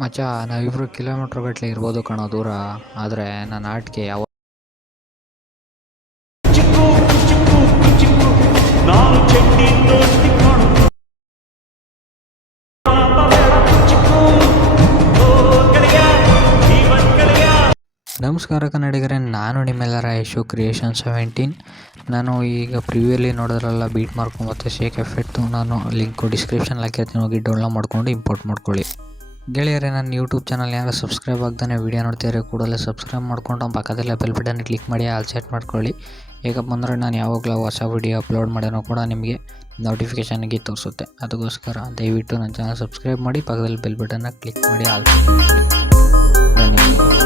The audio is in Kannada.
ಮಚ್ಚ, ನಾವಿಬ್ರು ಕಿಲೋಮೀಟ್ರ್ ಗಟ್ಟಲೆ ಇರ್ಬೋದು ಕಣೋ ದೂರ. ಆದರೆ ನನ್ನ ಆಟಿಕೆ ಯಾವ ನಮಸ್ಕಾರ ಕನ್ನಡಿಗರೇ, ನಾನು ನಿಮ್ಮೆಲ್ಲರ ಯಶು ಕ್ರಿಯೇಷನ್ 17. ನಾನು ಈಗ ಪ್ರಿವ್ಯೂಲಿ ನೋಡೋದ್ರಲ್ಲ ಬೀಟ್ ಮಾರ್ಕು ಮತ್ತು ಶೇಕ್ ಎಫೆಕ್ಟು. ನಾನು ಲಿಂಕು ಡಿಸ್ಕ್ರಿಪ್ಷನ್ ಹಾಕಿರ್ತೀನಿ, ಹೋಗಿ ಡೌನ್ಲೋಡ್ ಮಾಡ್ಕೊಂಡು ಇಂಪೋರ್ಟ್ ಮಾಡ್ಕೊಳ್ಳಿ. ಗೆಳೆಯರೇ, ನನ್ನ ಯೂಟ್ಯೂಬ್ ಚಾನಲ್ ಯಾರು ಸಬ್ಸ್ಕ್ರೈಬ್ ಆಗ್ತಾನೆ ವೀಡಿಯೋ ನೋಡ್ತಿದ್ರೆ ಕೂಡಲೇ ಸಬ್ಸ್ಕ್ರೈಬ್ ಮಾಡ್ಕೊಂಡು ಪಕ್ಕದಲ್ಲೇ ಬೆಲ್ ಬಟನ್ ಕ್ಲಿಕ್ ಮಾಡಿ ಆಲ್ ಸೆಟ್ ಮಾಡ್ಕೊಳ್ಳಿ. ಹೇಗಪ್ಪ ಅಂದರೆ ನಾನು ಯಾವಾಗಲೂ ಹೊಸ ವೀಡಿಯೋ ಅಪ್ಲೋಡ್ ಮಾಡೋಣ ಕೂಡ ನಿಮಗೆ ನೋಟಿಫಿಕೇಷನ್ಗೆ ತೋರಿಸುತ್ತೆ. ಅದಕ್ಕೋಸ್ಕರ ದಯವಿಟ್ಟು ನನ್ನ ಚಾನಲ್ ಸಬ್ಸ್ಕ್ರೈಬ್ ಮಾಡಿ, ಪಕ್ಕದಲ್ಲಿ ಬೆಲ್ ಬಟನ್ನ ಕ್ಲಿಕ್ ಮಾಡಿ ಆಲ್ ಸೆಟ್ ಮಾಡ್ಕೊಳ್ಳಿ. ಧನ್ಯವಾದ.